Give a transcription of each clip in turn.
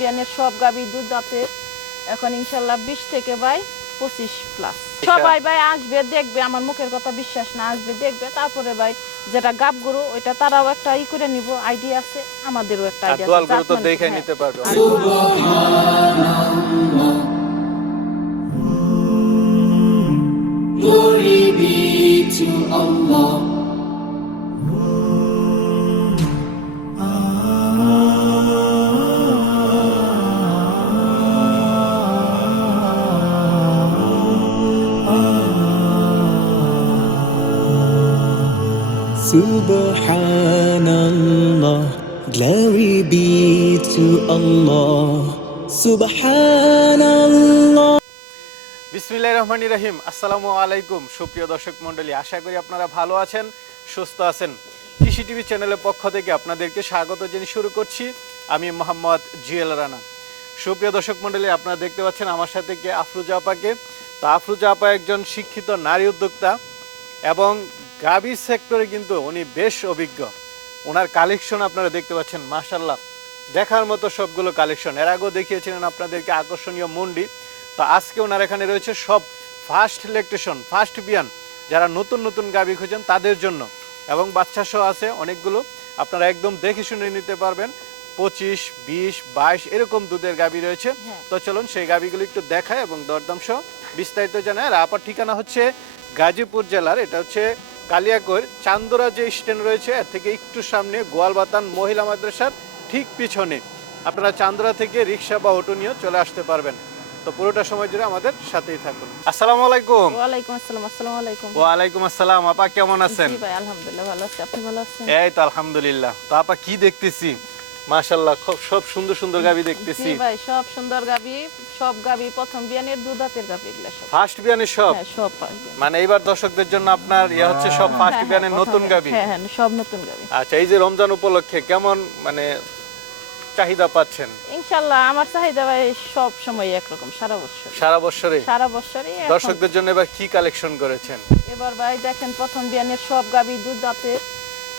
বিয়ানের সব গাবি দুধ দাঁতে এখন ইনশাল্লাহ বিশ থেকে ভাই পঁচিশ প্লাস সবাই ভাই আসবে দেখবে আমার মুখের কথা বিশ্বাস না আসবে দেখবে তারপরে ভাই যেটা গাব গরু ওইটা তারাও একটা ই করে নিব আইডিয়া আছে আমাদেরও একটা আইডিয়া আছে তো দেখে নিতে পারবে। Subhanallah, glory be to Allah. Subhanallah. বিসমিল্লাহ রহমানি রহিম আসসালামু আলাইকুম। সুপ্রিয় দর্শক মণ্ডলী আশা করি আপনারা ভালো আছেন সুস্থ আছেন। কৃষি টিভি চ্যানেলের পক্ষ থেকে আপনাদেরকে স্বাগত জানিয়ে শুরু করছি। আমি মোহাম্মদ জিএল রানা। সুপ্রিয় দর্শক মণ্ডলী আপনারা দেখতে পাচ্ছেন আমার সাথে কে? আফরুজা আপাকে। তো আফরুজা আপা একজন শিক্ষিত নারী উদ্যোক্তা এবং গাবি সেক্টরে কিন্তু উনি বেশ অভিজ্ঞ। ওনার কালেকশন আপনারা দেখতে পাচ্ছেন মাশাল্লাহ দেখার মতো সবগুলো কালেকশন এর আগেও দেখিয়েছিলেন আপনাদেরকে আকর্ষণীয় মন্ডি। তো আজকে ওনার এখানে রয়েছে সব ফার্স্ট ইলেকট্রিশন ফার্স্ট বিয়ান যারা নতুন নতুন গাবি খুঁজেন তাদের জন্য। এবং বাচ্চা সহ আছে অনেকগুলো। আপনারা একদম দেখে শুনে নিতে পারবেন। পঁচিশ বিশ বাইশ এরকম দুধের গাবি রয়েছে। হ্যাঁ। তো চলুন সেই গাবিগুলো একটু দেখায় এবং দরদাম সহ বিস্তারিত জানায়। আর আপার ঠিকানা হচ্ছে গাজীপুর জেলার এটা হচ্ছে কালিয়াকৈর চান্দরা যে স্ট্যান্ড রয়েছে এর থেকে একটু সামনে গোয়ালবাতান মহিলা মাদ্রাসার ঠিক পিছনে। আপনারা চান্দরা থেকে রিক্সা বা অটো নিয়ে চলে আসতে পারবেন। তো পুরোটা সময় জুড়ে আমাদের সাথেই থাকুন। আসসালামু আলাইকুম। ওয়ালাইকুম আসসালাম আসসালামু আলাইকুম। ওয়ালাইকুম আসসালাম। আপা কেমন আছেন? জি ভাই আলহামদুলিল্লাহ ভালো আছি। আপনি ভালো আছেন? এই তো আলহামদুলিল্লাহ। তো আপা কি দেখতেছি? মাশাল্লাহ খুব সব সুন্দর সুন্দর গাবি দেখতেছি। ভাই সব সুন্দর গাবি সব গাবি প্রথম বিয়ানের দুধাতের গাবি এগুলা সব। ফার্স্ট বিয়ানের সব? হ্যাঁ সব ফার্স্ট মানে এইবার দর্শকদের জন্য আপনার ইয়ে হচ্ছে সব ফার্স্ট হ্যাঁ, বিয়ানের হ্যাঁ, নতুন গাবি। হ্যাঁ হ্যাঁ সব নতুন গাবি। আচ্ছা এই যে রমজান উপলক্ষে কেমন মানে চাহিদা পাচ্ছেন? ইনশাল্লাহ আমার চাহিদা ভাই সব সময় একরকম সারা বছর সারা বছরে সারা বছরই দর্শকদের জন্য এবার কি কালেকশন করেছেন? এবার ভাই দেখেন প্রথম বিয়ানের সব গাবি দুধ দাঁতে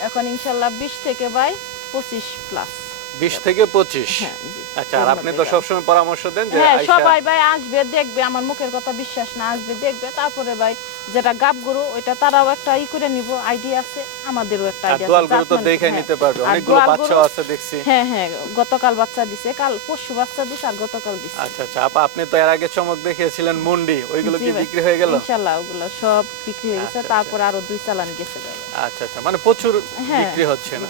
এখন ইনশাল্লাহ বিশ থেকে ভাই পঁচিশ প্লাস বিশ থেকে পঁচিশ। হ্যাঁ আচ্ছা আর আপনি তো গাবি। সবসময় পরামর্শ দেন যে হ্যাঁ সবাই ভাই আসবে দেখবে আমার মুখের কথা বিশ্বাস না আসবে দেখবে। তারপরে ভাই যেটা গাব গরু ওইটা তারাও একটা ই করে নিব আইডিয়া আছে আমাদেরও একটা আইডিয়া দোয়াল গরু তো দেখে নিতে পারবে। অনেকগুলো বাচ্চাও আছে দেখছি। হ্যাঁ হ্যাঁ গতকাল বাচ্চা দিছে কাল পরশু বাচ্চা দিছে আর গতকাল দিছে। আচ্ছা আচ্ছা আপা আপনি তো এর আগে চমক দেখিয়েছিলেন মন্ডি ওইগুলো কি বিক্রি হয়ে গেল? ইনশাআল্লাহ ওগুলো সব বিক্রি হয়ে গেছে আচ্ছা, তারপর আরও দুই চালান গেছে আচ্ছা আচ্ছা মানে প্রচুর হ্যাঁ বিক্রি হচ্ছে না।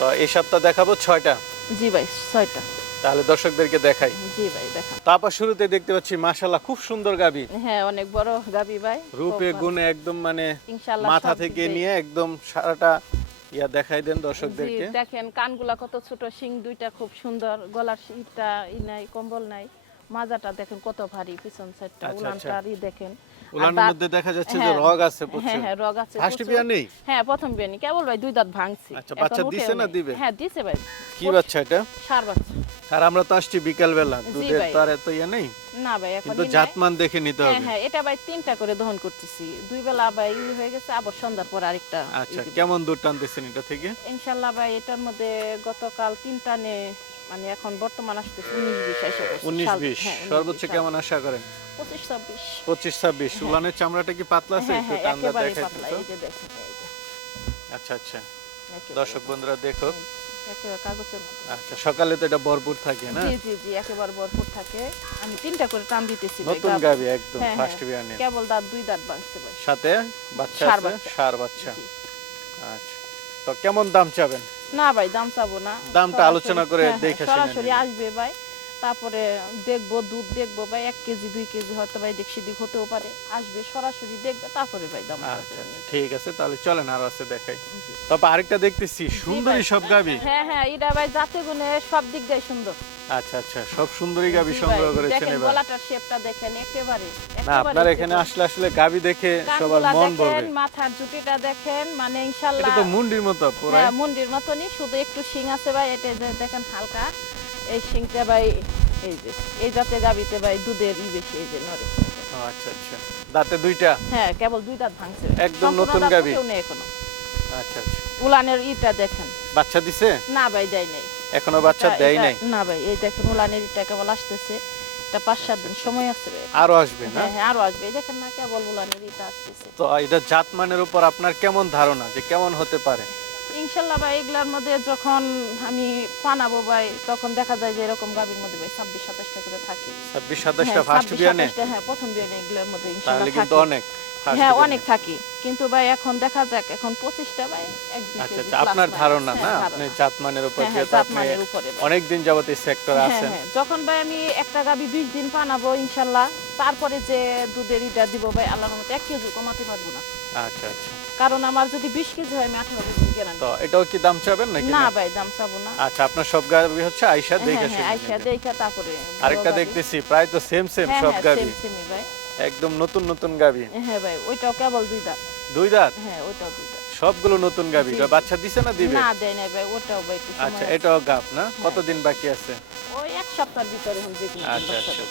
তো এই সপ্তাহ দেখাবো ছয়টা। জি ভাই ছয়টা। তাহলে দর্শকদেরকে দেখাই। জি ভাই দেখা তারপর শুরুতে দেখতে পাচ্ছি মাশাল্লাহ খুব সুন্দর গাবি। হ্যাঁ অনেক বড় গাবি ভাই রূপে গুণে একদম মানে মাথা থেকে নিয়ে একদম সারাটা ইয়া দেখাই দেন দর্শকদেরকে। দেখেন কানগুলা কত ছোট শিং দুইটা খুব সুন্দর গলার ইটা ই নাই কম্বল নাই। মাজাটা দেখেন কত ভারী পিছন সাইডটা আচ্ছা, উলানটার ই দেখেন। উলানের মধ্যে দেখা যাচ্ছে যে হ্যাঁ, রগ আছে হ্যাঁ প্রচুর। হ্যাঁ রগ আছে ফার্স্ট প্রচুর। বিয়া নেই? হ্যাঁ প্রথম বিয়ানি কেবল ভাই দুই দাঁত ভাঙছি। আচ্ছা, বাচ্চা দিছে না দিবে? হ্যাঁ দিছে ভাই। কি বাচ্চা এটা? সার বাচ্চা। আর আমরা তো আসছি বিকাল বেলা দুধের। তো আর এত ইয়ে নেই। না ভাই এখন কিন্তু জাতমান দেখে নিতে হ্যাঁ হবে। হ্যাঁ এটা ভাই তিনটা করে দহন করতেছি। দুই বেলা ভাই হয়ে গেছে আবার সন্ধ্যার পর আরেকটা আচ্ছা দিব। কেমন দুধ টানতেছেন এটা থেকে? ইনশাল্লাহ ভাই এটার মধ্যে গতকাল তিনটা নে মানে এখন বর্তমান আসতেছে উনিশ বিশ পড়ছে। উনিশ বিশ হ্যাঁ, 19, সর্বোচ্চ কেমন আশা করেন? পঁচিশ ছাব্বিশ। পঁচিশ ছাব্বিশ উলানের চামড়াটা কি পাতলা আছে? হ্যাঁ একটু হ্যাঁ টান্দা যে, আচ্ছা আচ্ছা। দর্শক বন্ধুরা দেখো। আচ্ছা সকালে তো এটা ভরপুর থাকে না? জি জি জি একেবারে ভরপুর থাকে। আমি তিনটা করে টান দিতেছি নতুন গাবি। একদম হ্যাঁ, ফার্স্ট হ্যাঁ। বিয়ানে কেবল দাঁত দুই দাঁত সাথে বাচ্চা আছে? সার বাচ্চা। আচ্ছা। তো কেমন দাম চাবেন? না ভাই দাম চাবো না। দামটা আলোচনা করে হ্যাঁ, হ্যাঁ, দেখে সরাসরি আসবে ভাই। তারপরে দেখব দুধ দেখব ভাই এক কেজি দুই কেজি হয়তো ভাই দেখ সেদিক হতেও পারে। আসবে সরাসরি দেখবে তারপরে ভাই দাম আচ্ছা ঠিক আছে তাহলে চলেন আর আছে দেখাই। তবে আরেকটা দেখতেছি সুন্দরী সব গাবি। হ্যাঁ হ্যাঁ এটা ভাই জাতে গুণে সব দিক দিয়ে সুন্দর। আচ্ছা আচ্ছা সব সুন্দরী গাবি সংগ্রহ করেছেন দেখেন এবার। গলাটার শেপটা দেখেন একেবারে না আপনার এখানে আসলে আসলে গাবি দেখে সবার মন দেখেন ভরবে। মাথার জুটিটা দেখেন মানে এটা তো মুন্ডির মতো পুরাই। হ্যাঁ মুন্ডির মতনই শুধু একটু শিং আছে ভাই এটা দেখেন হালকা। এই শিংটা ভাই এই যে এই জাতে গাবিতে ভাই দুধের ই বেশি এই যে নরে আচ্ছা আচ্ছা। দাঁতে দুইটা? হ্যাঁ কেবল দুই দাঁত ভাঙছে। একদম নতুন নেই এখনও। আচ্ছা আচ্ছা। উলানের ইটা দেখেন। বাচ্চা দিছে? না ভাই দেয় নাই। এখনও বাচ্চা দেয় নাই? না ভাই এই দেখেন উলানের এটা কেবল আসতেছে। এটা পাঁচ সাত দিন সময় আছে ভাই। আরও আসবে না? হ্যাঁ হ্যাঁ আরও আসবে। দেখেন না কেবল উলানের এটা আসতেছে। তো এটা জাতমানের উপর আপনার কেমন ধারণা যে কেমন হতে পারে? ইনশাল্লাহ ভাই এগুলার মধ্যে যখন আমি পানাবো ভাই তখন দেখা যায় যে এরকম গাভীর মধ্যে ভাই ছাব্বিশ সাতাশটা করে থাকে। ছাব্বিশ সাতাশটা হ্যাঁ, ফার্স্ট বিয়ানে? হ্যাঁ প্রথম বিয়ানে এগুলোর মধ্যে তাহলে ইনশাল্লাহ কিন্তু থাকে। অনেক। হ্যাঁ অনেক থাকি। কিন্তু ভাই এখন দেখা যাক এখন পঁচিশটা ভাই আচ্ছা আচ্ছা আপনার ধারণা হ্যাঁ, না? আপনি। জাতমানের উপর হ্যাঁ, হ্যাঁ, যেহেতু আপনি জাতমানের অনেক দিন যাবত এই সেক্টরে হ্যাঁ, আছেন। হ্যাঁ, যখন ভাই আমি একটা গাবি বিশ দিন পানাবো ইনশাল্লাহ তারপরে যে দুধের ইটা দিব ভাই আল্লাহর মতো এক কেজি কমাতে পারব না। আচ্ছা আচ্ছা। কারণ আমার যদি বিশ কেজি হয় আমি আঠারো কেজি গ্যারান্টি তো এটাও কি দাম চাবেন নাকি না? ভাই দাম চাবো না। আচ্ছা আপনার সব গাবি হচ্ছে হ্যাঁ দেখে হ্যাঁ শুনে নেবেন। তারপরে আরেকটা দেখতেছি প্রায় তো সেম সেম হ্যাঁ সব হ্যাঁ গাবি। সেম সেমই ভাই। একদম নতুন নতুন গাবি হ্যাঁ ভাই ওইটাও কেবল দুই দাঁত। দুই দাঁত? হ্যাঁ ওইটাও দুই দাঁত। সবগুলো নতুন গাবি বাচ্চা দিছে না দিবে? না দেয় নাই ভাই ওটাও ভাই আচ্ছা এটাও গাব না? কতদিন বাকি আছে? ওই এক সপ্তাহের ভিতরে হন যে আচ্ছা, আচ্ছা।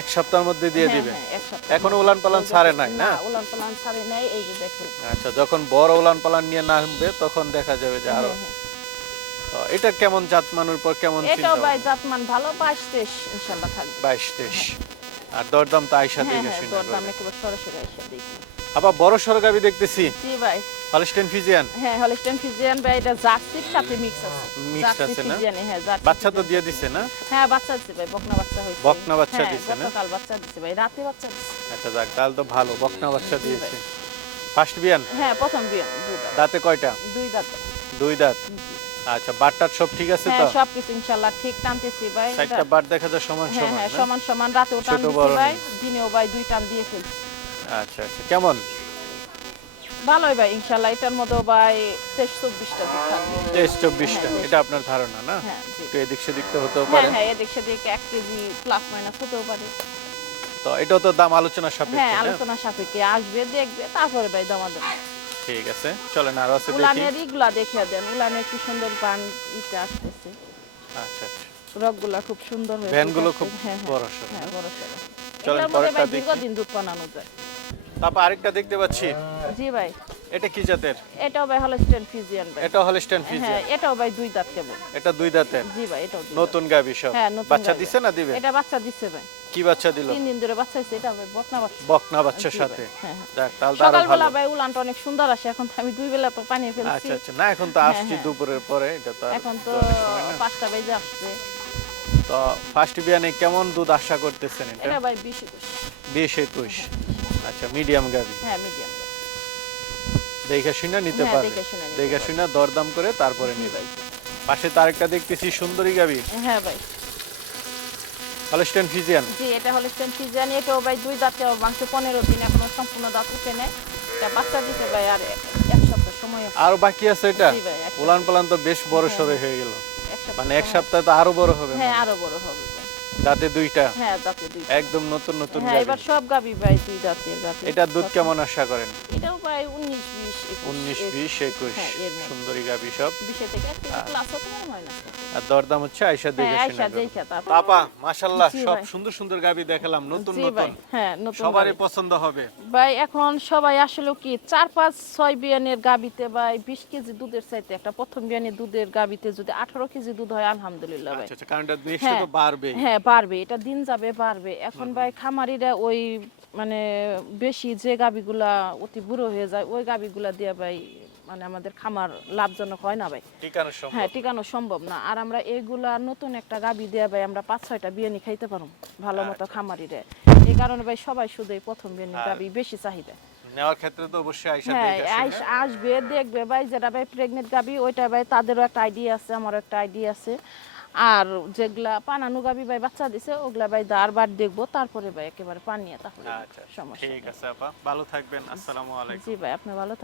এক সপ্তাহের মধ্যে দিয়ে হ্যাঁ, দিবে? হ্যাঁ, এখনও উলান পালান ছাড়ে নাই না? উলান পালান ছাড়ে নাই এই যে দেখেন। আচ্ছা যখন বড় উলান পালান নিয়ে নামবে তখন দেখা যাবে যে আরও। হ্যাঁ, হ্যাঁ। তো এটা কেমন জাত মানুর পর কেমন এটাও ভাই জাতমান ভালো বাইশ তেইশ ইনশাল্লাহ থাকবে। বাইশ তেইশ। আর দরদাম তো আয়সা হ্যাঁ দেখে হ্যাঁ শুনে দরদাম। একেবারে সরাসরি এসে দেখি। আবার বড় সড় গাবি দেখতেছি। জি ভাই। হলস্টেন ফিজিয়ান হ্যাঁ হলিস্টেন ফিজিয়ান ভাই এটা জার্সির সাথে মিক্স আছে। Mix জার্সি আছে না? ফিজিয়ানে, হ্যাঁ জার্সি বাচ্চা তো দিয়ে দিছে না? হ্যাঁ বাচ্চা দিছে ভাই বকনা বাচ্চা হয়েছে। বকনা বাচ্চা হ্যাঁ, দিছে না? গতকাল বাচ্চা দিছে ভাই রাতে বাচ্চা দিছে। আচ্ছা যাক তাহলে তো ভালো বকনা বাচ্চা দিয়েছে। ফার্স্ট বিয়ান হ্যাঁ প্রথম বিয়ান দুই দাঁত। কয়টা? দুই দাঁত। দুই দাঁত। আচ্ছা বাটটার সব ঠিক আছে তো? হ্যাঁ সবকিছু ইনশাল্লাহ ঠিক টানতেছি ভাই। সাইডটা এটা- বাট দেখা যায় সমান হ্যাঁ সমান হ্যাঁ সমান সমান। রাতেও টান দিছি ভাই। দিনেও ভাই দুই টান দিয়ে ফেলছি আচ্ছা আচ্ছা কেমন? ভালোই ভাই ইনশাল্লাহ। এটার মধ্যেও ভাই তেইশ চব্বিশটা দুধ থাকবে। তেইশ চব্বিশটা হ্যাঁ, এটা আপনার ধারণা না? হ্যাঁ একটু এদিক সেদিক তো হতেও হ্যাঁ পারে। হ্যাঁ এদিক সেদিক এক কেজি প্লাস মাইনাস হতেও পারে। তো এটাও তো দাম আলোচনা সাপেক্ষে হ্যাঁ? আলোচনা সাপেক্ষে আসবে দেখবে তারপরে ভাই দাম দমাদম। ঠিক আছে চলেন আরও আছে দেখি। উলানের ইগুলা দেখিয়ে দেন উলানের কি সুন্দর পান ইটা আসতেছে। আচ্ছা আচ্ছা। রগগুলা খুব সুন্দর হয়ে ভ্যানগুলো খুব আসছে। হ্যাঁ, হ্যাঁ, বড় সড়। হ্যাঁ বড় চলেন পরেরটা দেখি। দীর্ঘদিন দুধ বানানো যায়। তারপর আরেকটা দেখতে পাচ্ছি। জি ভাই। এটা কি জাতের? এটাও ভাই হলস্টেন ফিজিয়ান ভাই। এটা হলস্টেন হ্যাঁ ফিজিয়ান এটাও ভাই দুই দাঁত কেবল। এটা দুই দাঁতের? জি ভাই এটাও নতুন গাবি সব। হ্যাঁ, বাচ্চা। দিছে না দিবে? এটা বাচ্চা দিচ্ছে ভাই। কি বাচ্চা দিল? তিন দিন ধরে বাচ্চা হয়েছে এটা বকনা বাচ্চা। বকনা বাচ্চার সাথে। হ্যাঁ হ্যাঁ। তাহলে তো আরও ভালো। সকালবেলা ভাই উলানটা অনেক সুন্দর আসে এখন তো আমি দুই বেলা তো পানি ফেলছি। আচ্ছা আচ্ছা না এখন তো হ্যাঁ, আসছি। দুপুরের পরে এটা তো এখন তো দোয়ানোর সময় না। পাঁচটা বেজে আসছে। তো ফার্স্ট বিয়ানে কেমন দুধ আশা করতেছেন এটা? এটা ভাই বিশ একুশ। বিশ একুশ। আচ্ছা মিডিয়াম গাবি। হ্যাঁ মিডিয়াম। দেখে শুনে নিতে পারবে। দেখে শুনে দেখে দরদাম করে তারপরে নিবে। পাশে তো আরেকটা দেখতেছি সুন্দরী গাবি। হ্যাঁ ভাই। হলস্টেন ফিজিয়ান জি এটা হলো সেন্টিজান এটাও ভাই দুই দাঁতে মাংস পনেরো দিন এখনও সম্পূর্ণ দাঁত উঠে নেয় এটা বাচ্চা দিতে ভাই আর এক সপ্তাহ সময় আছে। আরও বাকি আছে এটা? ভাই, উলান পালান তো বেশ বড় হ্যাঁ, সরে হয়ে গেল। মানে এক সপ্তাহে তো আরও বড় হবে হ্যাঁ আরও বড় হবে। দাঁতে দুইটা? হ্যাঁ দাঁতে দুই একদম নতুন নতুন হ্যাঁ এবার সব গাবি ভাই দুই দাঁতের গাবি এটার দুধ কেমন আশা করেন? এটাও প্রায় উনিশ বিশ একুশ, উনিশ এর- বিশ একুশ। হ্যাঁ, এর মধ্যে। সুন্দরী গাবি সব। বিশে থেকে এক কেজি প্লাস হতে পারে হয় না আর দরদাম হচ্ছে আয়সা হ্যাঁ দেখে সব সুন্দর সুন্দর গাবি দেখালাম নতুন নতুন। হ্যাঁ নতুন সবারই পছন্দ হবে। ভাই এখন সবাই আসলে কি চার পাঁচ ছয় বিয়ানের গাবিতে ভাই বিশ কেজি দুধের চাইতে একটা প্রথম বিয়ানের দুধের গাবিতে যদি আঠারো কেজি দুধ হয় আলহামদুলিল্লাহ ভাই। আচ্ছা আচ্ছা কারণ তো বাড়বে। হ্যাঁ বাড়বে এটা দিন যাবে বাড়বে। এখন ভাই খামারিরা ওই মানে বেশি যে গাবিগুলা অতি বুড়ো হয়ে যায় ওই গাবিগুলা দিয়ে ভাই মানে আমাদের খামার লাভজনক হয় না ভাই। হ্যাঁ টিকানো সম্ভব না। আর আমরা এইগুলা নতুন একটা গাবি দেয়া ভাই আমরা পাঁচ ছয়টা বিয়ানি খাইতে পারব ভালো মতো আচ্ছা। খামারিরে। এই কারণে ভাই সবাই শুধু এই প্রথম বিয়ানি গাবি বেশি চাহিদা। নেওয়ার ক্ষেত্রে তো অবশ্যই আয়সা হ্যাঁ আইস- আসবে দেখবে ভাই যেটা ভাই প্রেগনেন্ট গাবি ওইটা ভাই তাদেরও একটা আইডিয়া আছে আমারও একটা আইডিয়া আছে। আর যেগুলা পানানু গাবি ভাই বাচ্চা দিছে ওগুলা ভাই দার বার দেখব তারপরে ভাই একেবারে পানিয়ে তাহলে আচ্ছা সমস্যা ঠিক আছে আপা ভালো থাকবেন আসসালামু আলাইকুম। জি ভাই আপনি ভালো থাকবেন